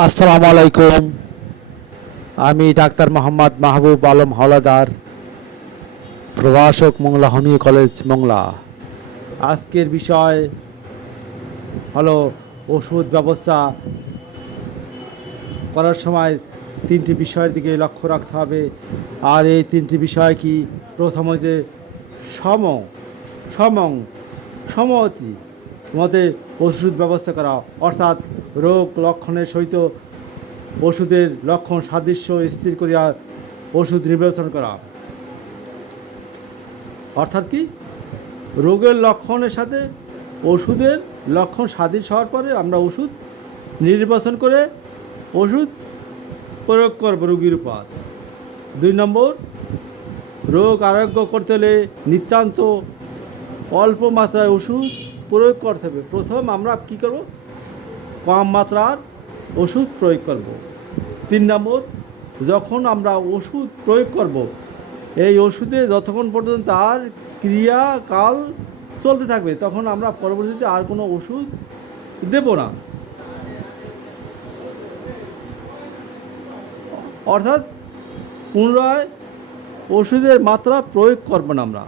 আসসালামু আলাইকুম। আমি ডাক্তার মোহাম্মদ মাহবুব আলম হাওলাদার, প্রভাষক মোংলা হোমিও কলেজ মোংলা। আজকের বিষয় হলো ওষুধ ব্যবস্থা করার সময় তিনটি বিষয়ের দিকে লক্ষ্য রাখতে হবে। আর এই তিনটি বিষয় কি? প্রথম হচ্ছে সম সমং সমতি মতে ওষুধ ব্যবস্থা করা, অর্থাৎ রোগ লক্ষণের সহিত ওষুধের লক্ষণ সাদৃশ্য স্থির করিয়া ওষুধ নির্বাচন করা। অর্থাৎ কি? রোগের লক্ষণের সাথে ওষুধের লক্ষণ সাদৃশ্য হওয়ার পরে আমরা ওষুধ নির্বাচন করে ওষুধ প্রয়োগ করব রোগীর উপর। 2 নম্বর, রোগ আরোগ্য করতে হলে নিতান্ত অল্প মাত্রায় ওষুধ প্রয়োগ করতে হবে। প্রথম আমরা কী করব? কম মাত্রার ওষুধ প্রয়োগ করব। 3 নম্বর, যখন আমরা ওষুধ প্রয়োগ করব, এই ওষুধে যতক্ষণ পর্যন্ত তার ক্রিয়াকাল চলতে থাকবে তখন আমরা পরবর্তীতে আর কোনো ওষুধ দেব না। অর্থাৎ পুনরায় ওষুধের মাত্রা প্রয়োগ করব না আমরা।